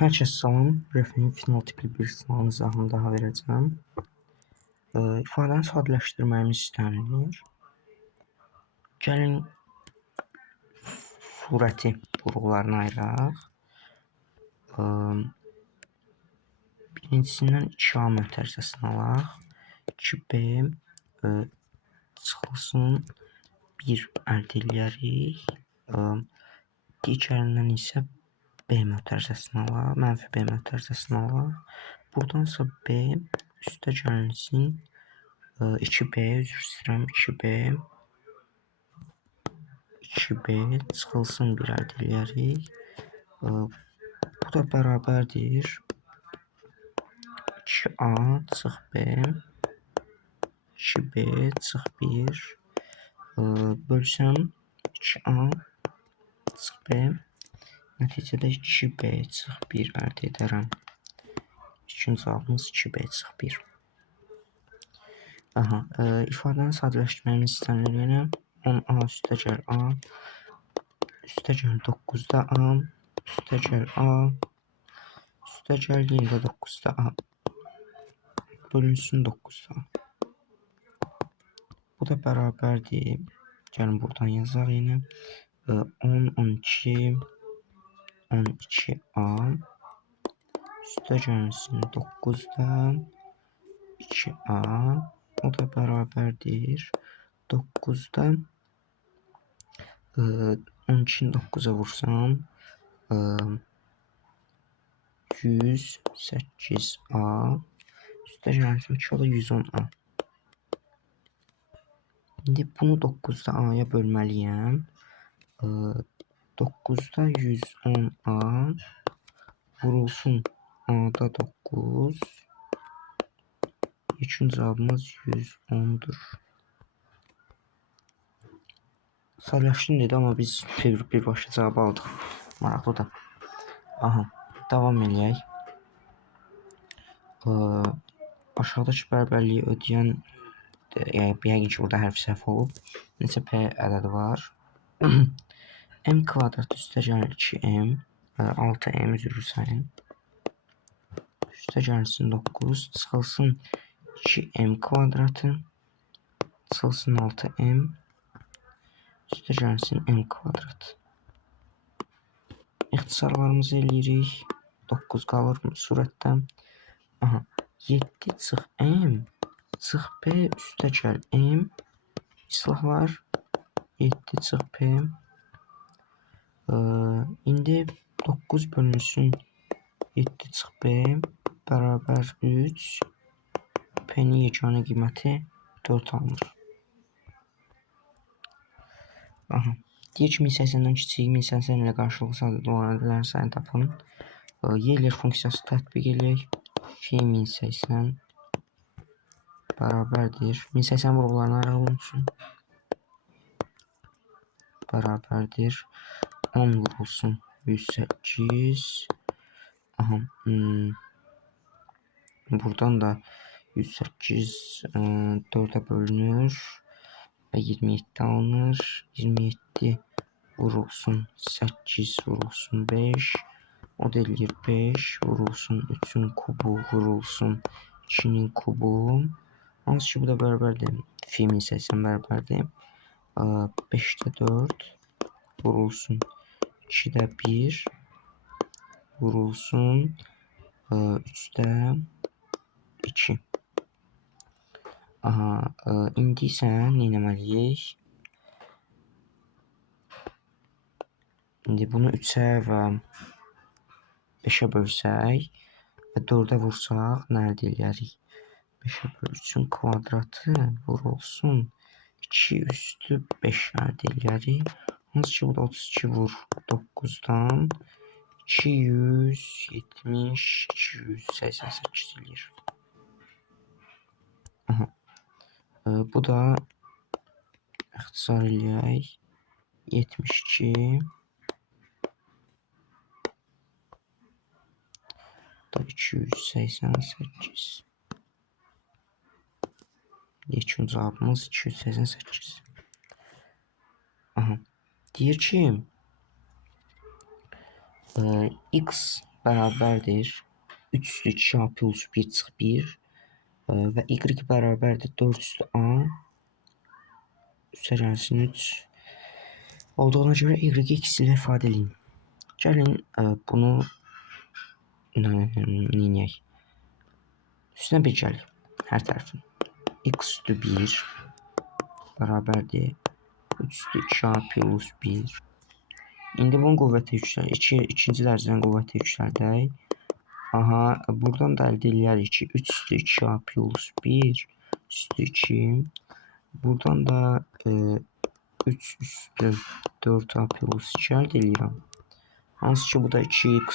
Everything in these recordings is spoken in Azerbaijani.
Hər kəs salam, Refin final tipli bir sınav izahını daha verəcəm. İfadəni sadələşdirməyimiz istənilir. Gəlin surəti vurğularına ayıraq. Birincisindən 2A mötərizəsini alaq. 2B çıxılsın 1 əldə eləyərik. Digərindən isə B mötərizəsini alaq, mənfi B mötərizəsini alaq. Buradansa B üstə gəlinsin 2B, üzr istəyirəm, 2B çıxılsın 1 əldə eləyərik. Bu da bərabərdir 2A çıx B, 2B çıx 1 bölsəm 2A çıx B. Nəticədə 2B çıx 1 əldə edərəm. İkinci cavabımız 2B çıx 1. İfadəni sadələşdirməyimiz istənilir yenə. 10A üstəgəl A, üstəgəl 9-da A, üstəgəl A, üstəgəl yenə də 9-da A. Bölünsün 9-da A. Bu da bərabərdir. Gəlin buradan yazaq yenə. 10, 12, 12A üstə gəlsin 9-da 2A, o da bərabərdir 9-da 12-ni 9-a vursam 108A üstə gəlsin 2, o da 110A. İndi bunu 9-da A-ya bölməliyəm. 9-da 110A vurulsun A-da 9. İkinci cavabımız 110'dur. Sadələşdim dedi, amma biz birbaşa cavabı aldıq. Maraqlıdır. Davam eləyək. Aşağıdakı bərabərliyi ödəyən, yəqin ki, burada hərf səhv olub. Neçə P ədədi var? M kvadrat üstə gəlir 2M, 6M üzr sayın. Üstə gəlsin 9, çıxılsın 2M kvadratı, çıxılsın 6M, üstə gəlsin M kvadrat. İxtisarlarımızı eləyirik. 9 qalır surətdə. 7 çıx M, çıx P, üstə gəl M. İslahlar 7 çıx P. İndi 9 bölünsün 7 çıx B bərabər 3. P-nin yeganə qiyməti 4 alınır. Deyir ki, 1080-dən kiçik 1080 ilə qarşılıqlı sadəcə olan ədədlərin sayını tapın. Euler funksiyası tətbiq eləyək. Fi 1080 bərabərdir. 1080 vurğularına ayıraq olunsun. Bərabərdir 10 vurulsun 108. Buradan da 108 4'e bölünür ve 27 alınır. 27 vurulsun 8 vurulsun 5. O da eləyir 5 vurulsun 3'ün kubu vurulsun 2'nin kubu. Hansı ki bu da bərabərdir. Fi 1080 bərabərdir. 5'də 4 vurulsun 2'də 1 vurulsun 3'də 2. İndi isə nə etməliyik? İndi bunu 3'ə və 5'ə bölsək və 4'ə vursaq nə əldə edərik? 5'ə böl 3'ün kvadratı vurulsun 2 üstü 5 əldə edərik. Hansı ki bu da 32 vur 9'dan 270 288 eləyir. Bu da ixtisar eləyək 72 da 288. Yekun cavabımız 288. Deyir ki x bərabərdir 3 üstü 2 a plus 1 çıx 1 və y bərabərdir 4 üstü a üstə gəlsin 3 olduğuna görə y x ilə ifadə edeyim. Gəlin bunu neyək? Üstünə bir gəlir. Hər tərəfin. X üstü 1 bərabərdir 3 üstü 2a plus 1. İndi bunun qüvvəti yüksəlir. İkinci dərəcədən qüvvəti yüksəldək. Aha, buradan da əldə edərik ki 3 üstü 2a plus 1 üstü 2. Buradan da 3 üstü 4a plus 2 əldə edirəm. Hansı ki bu da 2x,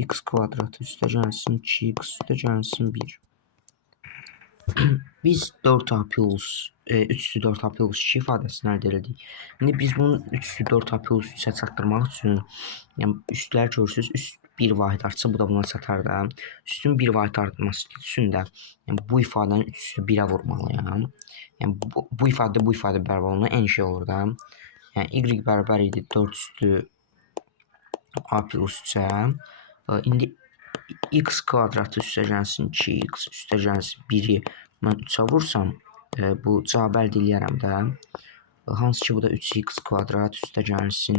x kvadratı üstə gəlsin 2x üstə gəlsin 1. Biz 4a plus 3 üstü 4a plus 2 ifadəsini əldə etdik. İndi biz bunu 3 üstü 4a plus 3-ə çatdırmaq üçün, yəni üstlər görürsünüz, üst 1 vahid artsa bu da buna çatar da. Üstün 1 vahid artması üçün də yəni bu ifadəni 3 üstü 1-ə vurmalıyam. Yəni bu ifadə bərabər olunca eyni şey olur da. Yəni y bərabər idi 4 üstü a plus 3-ə. İndi x kvadratı üstə gəlsin 2x üstə gəlsin 1-i mən 3-ə vursam bu cavabı əldə edərəm də. Hansı ki bu da 3x kvadrat üstə gəlsin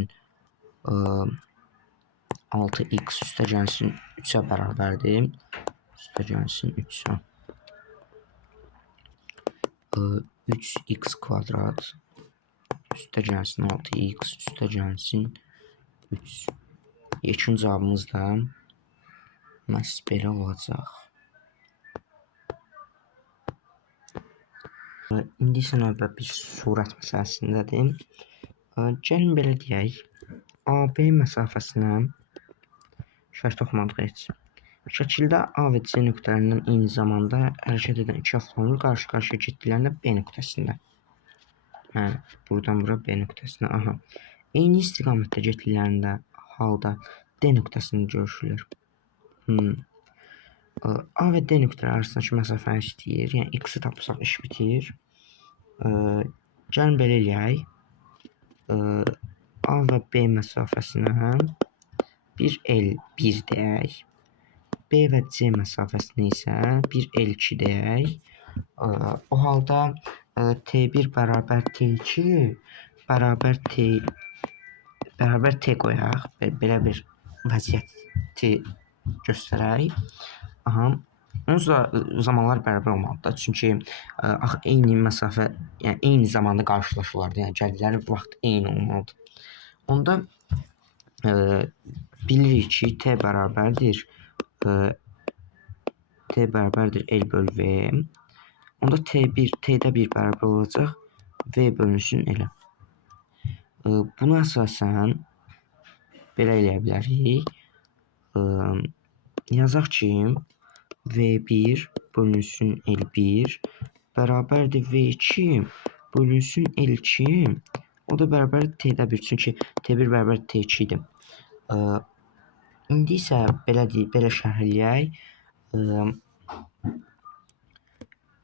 6x üstə gəlsin 3-ə bərabərdir. Üstə gəlsin 3-ə. 3x kvadrat üstə gəlsin 6x üstə gəlsin 3. Yekun cavabımız da məhz belə olacaq. İndi isə növbə bir surət məsələsindədir. Gəlin belə deyək. AB məsafəsinə şərt oxumadıq heç. Şəkildə A və C nöqtələrindən eyni zamanda hərəkət edən iki avtomobil qarşı-qarşıya getdiklərində B nöqtəsində. Buradan bura B nöqtəsinə. Aha. Eyni istiqamətdə getdiklərində halda D nöqtəsində görüşürlər. A və D nöqtələri arasındakı məsafəni istəyir. Yəni x-i tapsaq iş bitir. Gəlin belə eləyək. A və B məsafəsinə 1L1 deyək. B və C məsafəsinə isə 1L2 deyək. O halda T1 bərabər T2 bərabər T qoyaq. Belə bir vəziyyəti göstərək. Aha. Onsuz da zamanlar bərabər olmalıdır. Çünki eyni məsafə, yəni eyni zamanda qarşılaşırlar. Yəni gəldikləri vaxt eyni olmalıdır. Onda bilirik ki, T bərabərdir L bölü V. Onda T'də 1 bərabər olacaq V bölünsün L-ə. Bunu əsasən belə eləyə bilərik. Yazaq ki, V1 bölünsün L1 bərabərdir V2 bölünsün L2. O da bərabər T'də 1. Çünki T1 bərabər T2 idi. İndi isə belə şərh eləyək.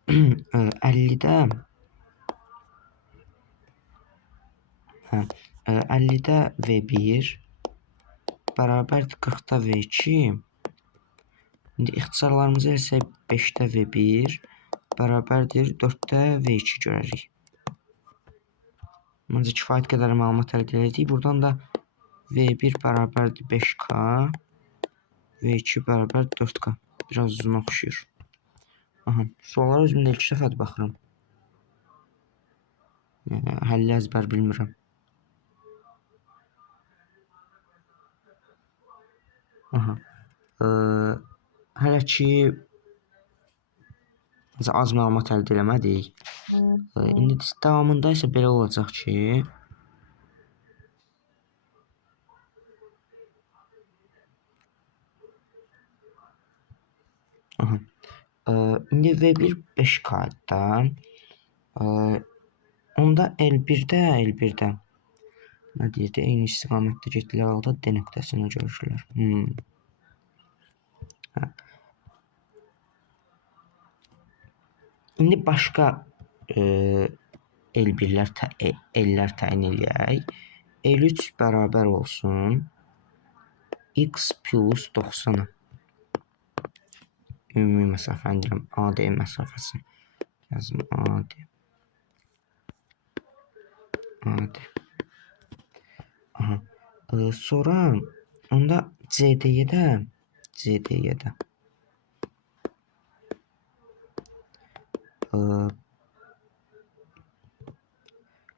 50-də V1 bərabərdir 40-da V2. İndi ixtisarlarımızı etsək 5-də V1 bərabərdir 4-də V2 görərik. Məncə kifayət qədər məlumat əldə etdik. Buradan da V1 bərabərdir 5K, V2 bərabər 4K. Biraz uzun oxşuyur. Aha, suallara özümdə ilk dəfədir baxıram. Həlli əzbər bilmirəm. Aha. Hələ ki az məlumat əldə eləmədik. İndi davamında isə belə olacaq ki, indi V1 5K-da onda L1-də nə deyirdi? Eyni istiqamətdə getdikləri halda D nöqtəsində görüşürlər. İndi başqa L1-lər təyin eləyək. L3 bərabər olsun x plus 90'a. Ümumi məsafəni deyirəm, AD məsafəsi. Yazım AD. AD. Aha. Sonra onda CD-yə də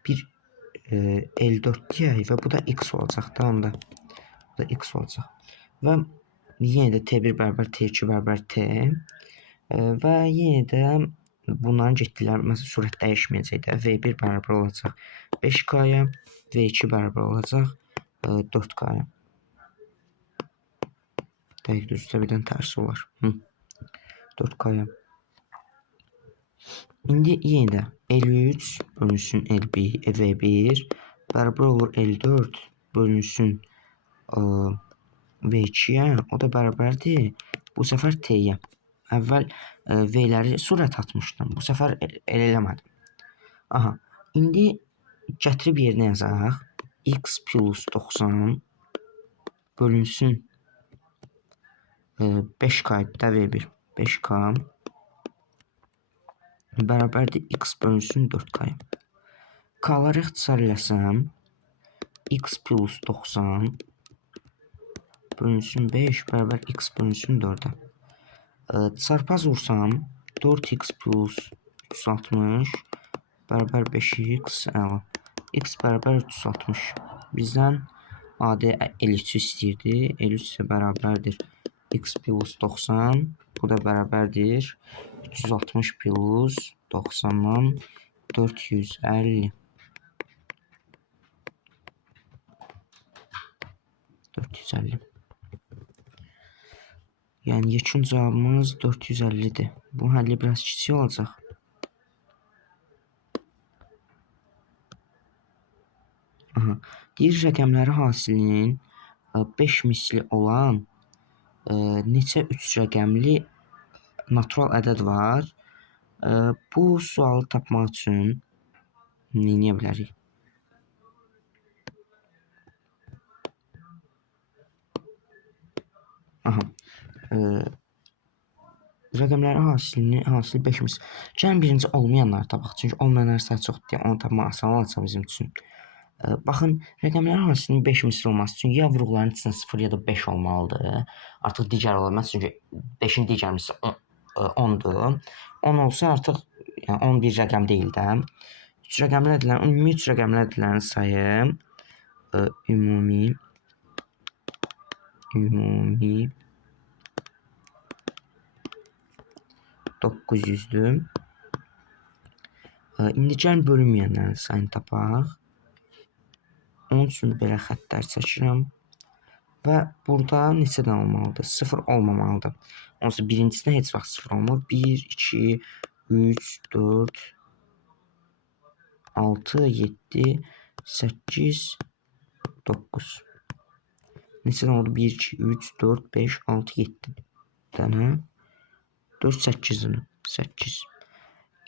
bir L4 deyək və bu da x olacaq da onda. Bu da x olacaq. Və yenə də T1 bərabər T2 bərabər T və yenə də bunların getdikləri məsələn sürət dəyişməyəcək də. V1 bərabər olacaq 5K-ya, V2 bərabər olacaq 4K-ya. Dəqiq düzdürsə birdən tərsi olar. 4K-ya. İndi yenə də L3 bölünsün V1 bərabər olur L4 bölünsün V2-yə. O da bərabərdir bu səfər T-yə. Əvvəl V-ləri sürət atmışdım. Bu səfər elə eləmədim. Aha. İndi gətirib yerinə yazaq. X plus 90 bölünsün 5K-da V1. 5K bərabərdir x bölünsün 4K. K-ları ixtisar eləsəm x plus 90 bölünsün 5 bərabər x bölünsün 4-ə. Çarpaz vursam 4x plus 360 bərabər 5x əla. X bərabər 360. Bizdən AD L3 istəyirdi. L3 isə bərabərdir x plus 90. Bu da bərabərdir 360 plus 90'dan 450. 450. Yəni yekun cavabımız 450'dir. Bu həlli biraz kiçik olacaq. Aha. Deyir rəqəmləri hasilinin 5 misli olan neçə 3 rəqəmli natural ədəd var? Bu sualı tapmaq üçün nə edə bilərik? Aha. Rəqəmlərin hasili 5 misli. Gəlin birinci olmayanları tapaq. Çünki olmayanlar sayı çoxdur deyə onu tapmaq asan olacaq bizim üçün. Baxın, rəqəmlərin hasilinin 5 misli olması üçün ya vurğuların içində 0 ya da 5 olmalıdır. Artıq digər olmaz çünki 5'in digər misli 10'dur. 10 olsa artıq yəni 11 rəqəm deyil də. 3 rəqəmli ədədlərin, ümumi 3 rəqəmli ədədlərin sayı ümumi 900'dür. İndi gəlin bölünməyənlərin sayını tapaq. Onun üçün belə xəttlər çəkirəm. Və burada neçə dənə olmalıdır? 0 olmamalıdır. Onsuz birincisində heç vaxt 0 olmur. 1, 2, 3, 4, 6, 7, 8, 9. Neçə dənə oldu? 1, 2, 3, 4, 5, 6, 7 dənə. 4, 8 dənə. 8.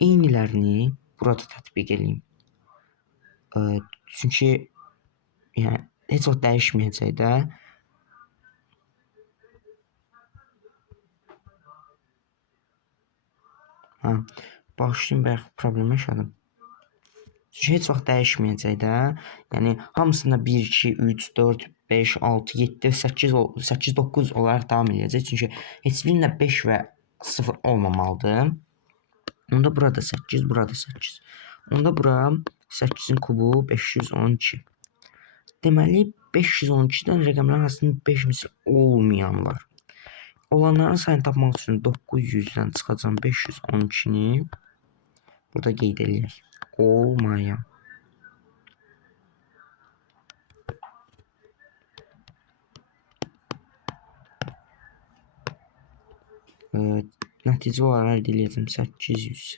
Eynilərini burada tətbiq edeyim. Çünki yəni heç vaxt dəyişməyəcək də. Bağışlayın, bəlkə problem yaşadım. Çünki heç vaxt dəyişməyəcək də. Yəni hamısında 1, 2, 3, 4, 5, 6, 7, 8, 9 olaraq davam edəcək. Çünki heç birində 5 və 0 olmamalıdır. Onda burada 8, burada 8. Onda bura 8'in kubu 512. Deməli 512'dən rəqəmlərin hasilinin 5 misli olmayan var. Olanların sayını tapmaq üçün 900'dən çıxacam 512'ni burada qeyd edək. Olmayan. Nəticə olaraq əldə edəcəm 800,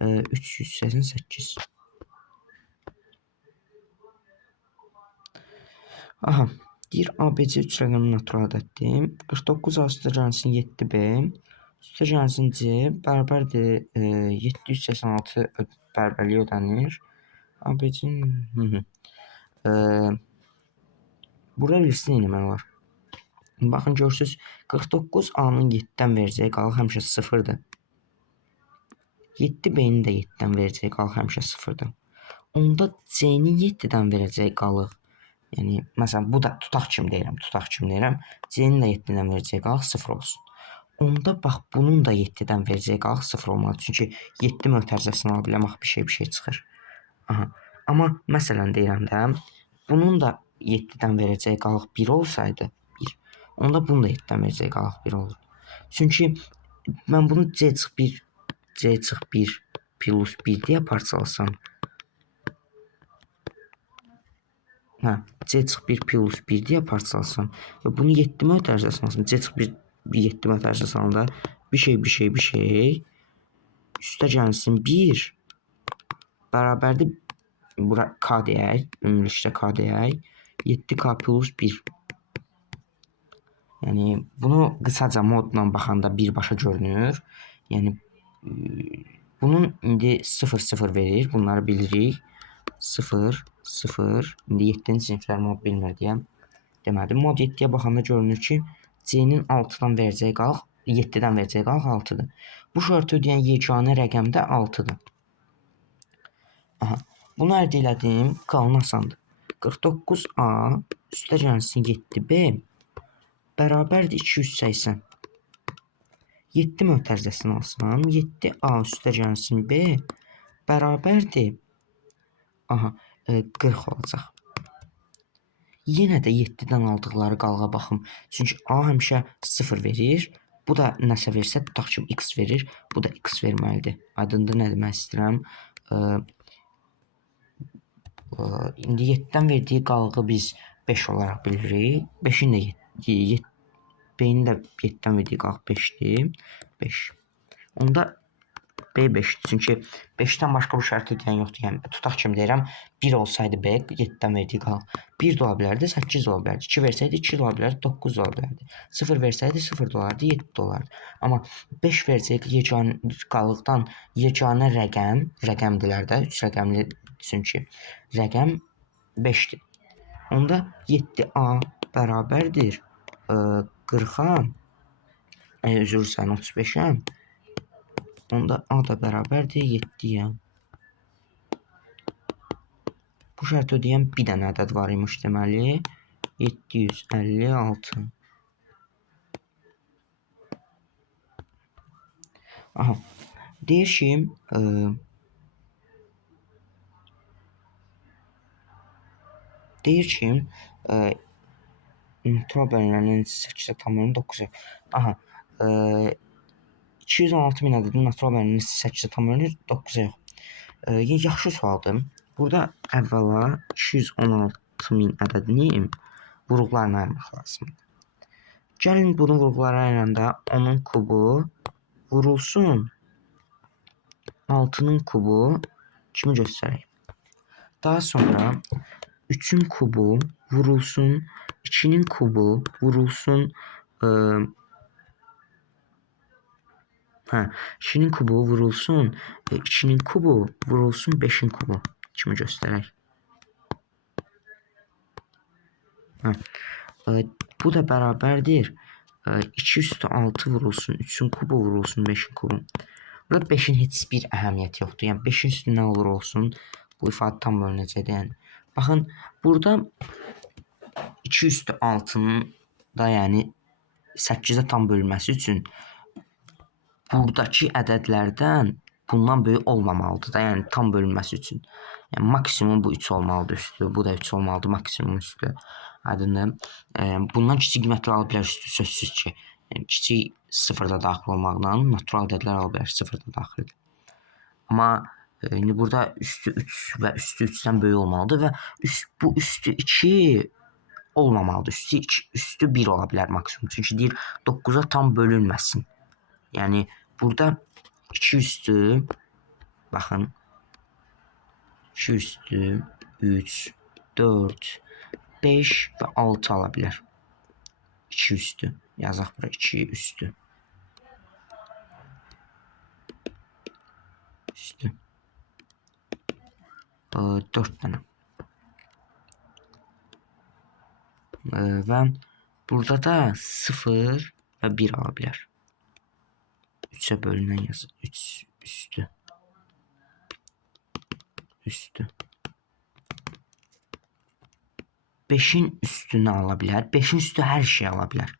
388. Aha, deyir ABC 3 rəqəmli natural ədəddir. 49 A üstə gəlsin 7B, üstə gəlsin C bərabərdir 786 bərabərliyi ödənir. ABC burada birisini eləmək var. Baxın görürsüz 49A-nın 7-dən verəcəyi qalıq həmişə 0-dır. 7B-nin də 7-dən verəcəyi qalıq həmişə 0-dır. Onda C-nin 7-dən verəcəyi qalıq, yəni məsələn bu da tutaq kimi deyirəm, C-nin də 7-dən verəcəyi qalıq 0 olsun. Onda bax bunun da 7-dən verəcəyi qalıq 0 olmalıdır. Çünki 7 mötərizəsini ala biləm, bax bir şey çıxır. Aha. Amma məsələn deyirəm də, bunun da 7-dən verəcəyi qalıq 1 olsaydı, 1. Onda bunun da 7-dən verəcəyi qalıq 1 olur. Çünki mən bunu C-1 plus 1 deyə parçalasam, C-1 plus 1 deyə parçalasam və bunu 7 mötərizəsinə alsam, C-1 7 mötərizəsinə alanda bir şey üstə gəlsin 1 bərabərdir, bura K deyək, ümumilikdə K deyək, 7K plus 1. Yəni bunu qısaca modla baxanda birbaşa görünür. Yəni bunun indi 0 verir, bunları bilirik. 0 0. İndi 7-ci siniflər mod bilmir deyəm. Deməli mod 7-yə baxanda görünür ki, C-nin 6-dan verəcəyi qalıq 7-dən verəcəyi qalıq 6-dır. Bu şərti ödəyən yeganə rəqəm də 6-dır. Aha. Bunu əldə elədim, qalan asandır. 49A üstə gəlsin 7B bərabərdir 280. 7 mötərizəsini alsam, 7A üstə gəlsin B bərabərdir 40 olacaq. Yenə də 7-dən aldıqları qalığa baxım. Çünki A həmişə 0 verir. Bu da nəsə versə, tutaq ki, x verir. Bu da x verməlidir. Aydındır nə demək istəyirəm? İndi 7-dən verdiyi qalığı biz 5 olaraq bilirik. 5-in də B-nin də 7-dən verdiyi qalıq 5-dir. 5. Onda B 5-dir. Çünki 5-dən başqa bu şərti ödəyən yoxdur. Yəni tutaq kimi deyirəm, 1 olsaydı B 7-dən verdiyi qalıq 1 də ola bilərdi, 8 də ola bilərdi. 2 versəydi 2 də ola bilərdi, 9 da ola bilərdi. 0 versəydi 0 da olardı, 7 də olardı. Amma 5 verəcək yeganə qalıqdan yeganə rəqəmdirlər də, 3 rəqəmli çünki rəqəm 5-dir. Onda 7A bərabərdir 40-a, üzr istəyirəm 35-ə. Onda A da bərabərdir 7-yə. Bu şərti ödəyən bir dənə ədəd var imiş deməli. 756. Aha. Deyir ki, natural bölünənlərin 8,9. Aha. 216 min ədədin natural bölünənlərin 8,9-a yox. Yaxşı sualdır. Burada əvvəla 216 min ədədini vuruqlarına ayırmaq lazımdır. Gəlin bunu vuruqlara ayıranda onun kubu vurulsun 6-nın kubu kimi göstərək. Daha sonra 3-ün kubu vurulsun 2-nin kubu vurulsun 2-nin kubu vurulsun 2-nin kubu vurulsun 5-in kubu kimi göstərək. Bu da bərabərdir 2 üstü 6 vurulsun 3-ün kubu vurulsun 5-in kubu. Burada 5-in heç bir əhəmiyyəti yoxdur. Yəni 5-in üstü nə olur olsun bu ifadə tam bölünəcəkdir. Yəni baxın burada 2 üstü 6-nın da yəni 8-ə tam bölünməsi üçün buradakı ədədlərdən bundan böyük olmamalıdır da, yəni tam bölünməsi üçün. Yəni maksimum bu 3 olmalıdır üstü, bu da 3 olmalıdır maksimum üstü. Aydındır. Bundan kiçik qiymətlər ala bilər üstü, sözsüz ki. Yəni kiçik 0-da daxil olmaqla natural ədədlər ala bilər 0-da daxildir. Amma indi burada üstü 3 və üstü 3-dən böyük olmalıdır və bu üstü 2 olmamalıdır. Üstü 1 ola bilər maksimum. Çünki deyir 9-a tam bölünməsin. Yəni burada 2 üstü baxın 2 üstü 3, 4, 5 və 6 ala bilər. 2 üstü. Yazaq bura 2 üstü. Üstü. 4 dənə. Və Burada da 0 ve 1 ala bilər. 3'e bölünen yaz. 3 üstü. Üstü. 5'in üstünü alabilir. 5'in üstü her şeyi alabilir.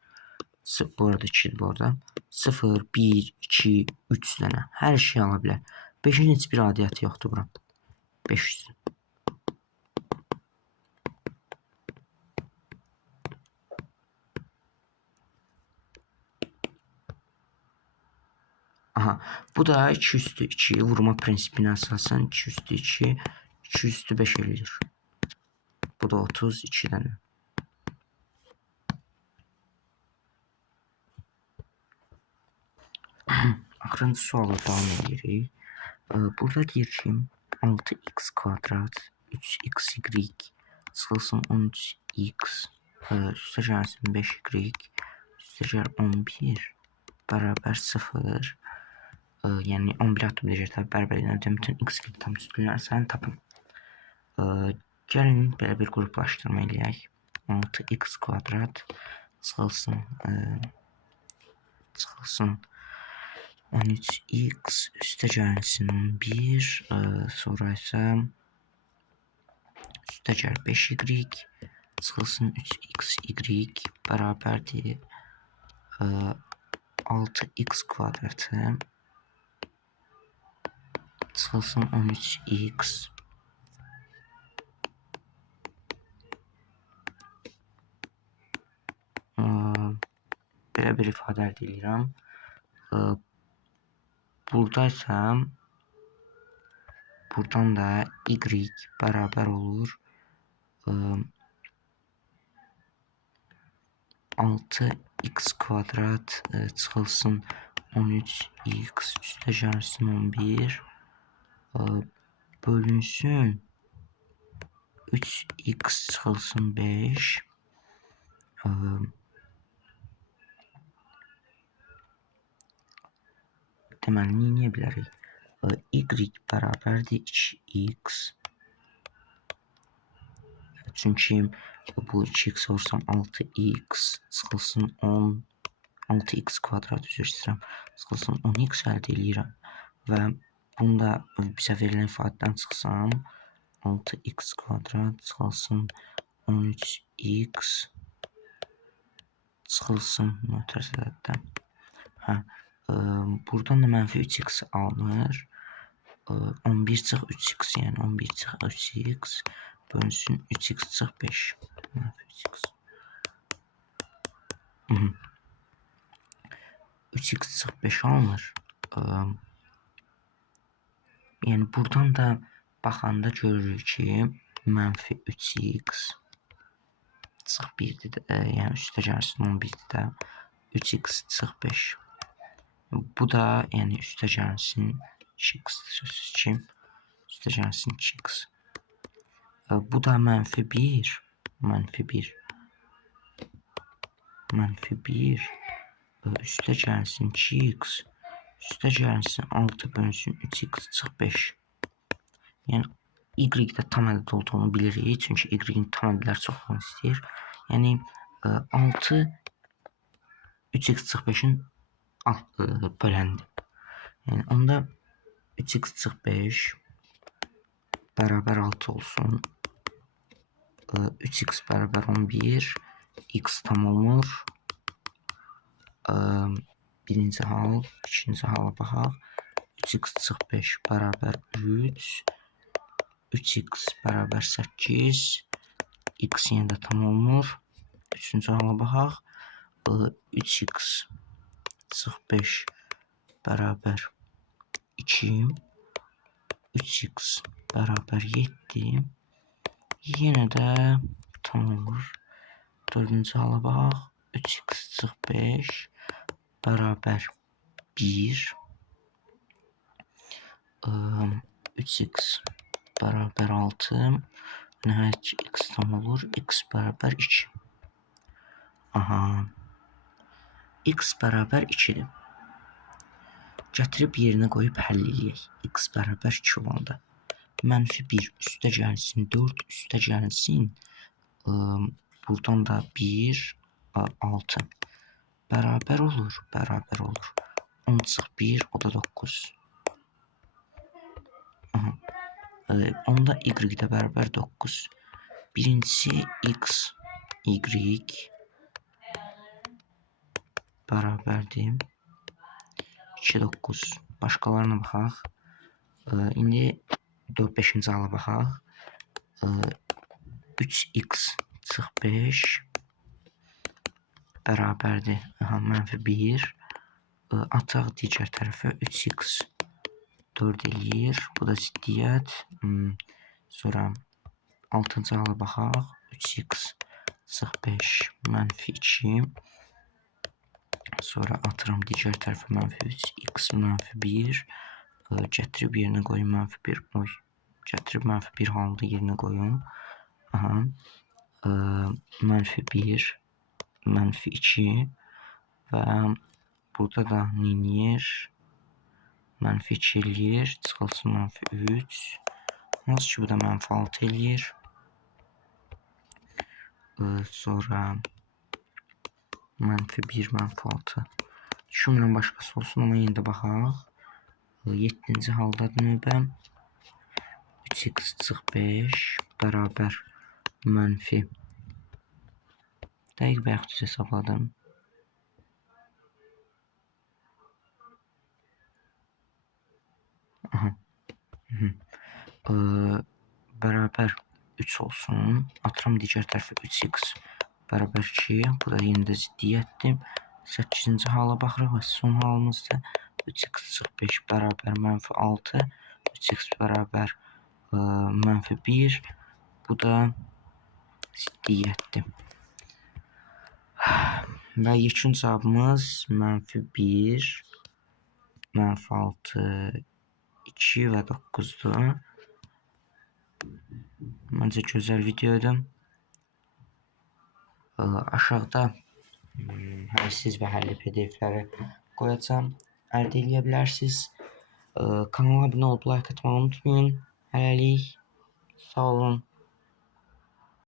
Bu arada 2 bu arada. 0, 1, 2, 3 tane. Her şeyi alabilir. 5'in hiçbir adiyyatı yoktu bura. 5 üstü. Aha. Bu da 2 üstü 2 vurma prensibine əsasən 2 üstü 2, 2 üstü 5 eləyir. Bu da 32 tane. Axırıncı suala davam edirik. Burada deyir ki 6x kvadrat 3xy çıxılsın 13x üstə gəlsin 5y üstə gəl 11 bərabər 0. Yəni 11 atıb deyəcək təbii bərabərliklə bütün x tam üstünlər sən tapın. Gəlin belə bir qruplaşdırma eləyək. 6x kvadrat çıxılsın 13x üstə gəlsin 11 sonra isə üstə gəl 5y çıxılsın 3xy bərabərdir 6x kvadratı çıxılsın 13x belə bir ifadə əldə edirəm. Buradaysam buradan da y bərabər olur 6x kvadrat çıxılsın 13x üstə gəlsin 11 bölünsün 3x çıxılsın 5 deməli neyləyə bilərik? Y bərabərdir 2x çünki bu 2x vursam 6x çıxılsın 10 6x kvadrat üzr istəyirəm çıxılsın 10x əldə edirəm və bunu da bizə verilən ifadədən çıxsam 6x kvadrat çıxılsın 13x çıxılsın nötr buradan da mənfi 3x alınır 11 çıx 3x yəni 11 çıx 3x bölünsün 3x çıx 5 mənfi 3x 3x çıx 5 alınır yəni buradan da baxanda görürük ki mənfi 3x çıx 1'dir yəni üstə gəlsin 11'dir də 3x çıx 5 bu da yəni üstə gəlsin 2x sözsüz ki üstə gəlsin 2x bu da mənfi 1 mənfi 1 üstə gəlsin 2x üstə gəlsin 6 bölünsün 3x çıx 5 yəni y-də tam ədəd olduğunu bilirik çünki y-in tam ədədlər çoxluğunu istəyir yəni 6 3x çıx 5'in böləndi yəni onda 3x çıx 5 bərabər 6 olsun 3x bərabər 11 x tam olmur birinci hal ikinci hala baxaq 3x çıx 5 bərabər 3 3x bərabər 8 x yenə də tam olmur üçüncü hala baxaq 3x çıx 5 bərabər 2 3x bərabər 7 yenə də tam olur dördüncü hala baxaq 3x çıx 5 bərabər 1 3x bərabər 6 nəhayət ki x tam olur x bərabər 2 aha x bərabər 2'dir gətirib yerinə qoyub həll eləyək x bərabər 2 olanda mənfi 1 üstə gəlsin 4 üstə gəlsin buradan da 1 6 bərabər olur, bərabər olur. 10 çıx 1, o da 9. Aha. Onda y də bərabər 9. Birincisi x, y bərabərdir 2, 9. Başqalarına baxaq. İndi 4-5-ci hala baxaq. 3x çıx 5 bərabərdir. -1. Ataq digər tərəfə 3x 4 eləyir. Bu da ziddiyyət. Sonra 6-cı hala baxaq. 3x çıx 5 -2. Sonra atıram digər tərəfə -3, x -1. Gətirib yerinə qoyum -1. Oy. Gətirib -1 halda yerinə qoyum. Aha. -1, -2 və burada da neyir? -2 eləyir. Çıxılsın -3. Hansı ki bu da -6 eləyir. Sonra -1, -6. Düşünmürəm başqası olsun, amma yenə də baxaq. 7-ci haldadır növbə. 3x çıx 5 bərabər -. Dəqiq və yaxud hesabladım. Aha. Bərabər 3 olsun. Atıram digər tərəfə 3x bərabər 2. Bu da yenə də ziddiyyətdir. 8-ci hala baxırıq və son halımızda 3x çıx 5 bərabər -6. 3x bərabər -1. Bu da ziddiyyətdir. Və yekun cavabımız -1, -6, 2 və 9'dur. Məncə gözəl videodur. Aşağıda həlsiz və həlli pdf'ləri qoyacağım. Əldə edə bilərsiniz. Kanala abunə olub like atmağı unutmayın. Hələlik. Sağ olun.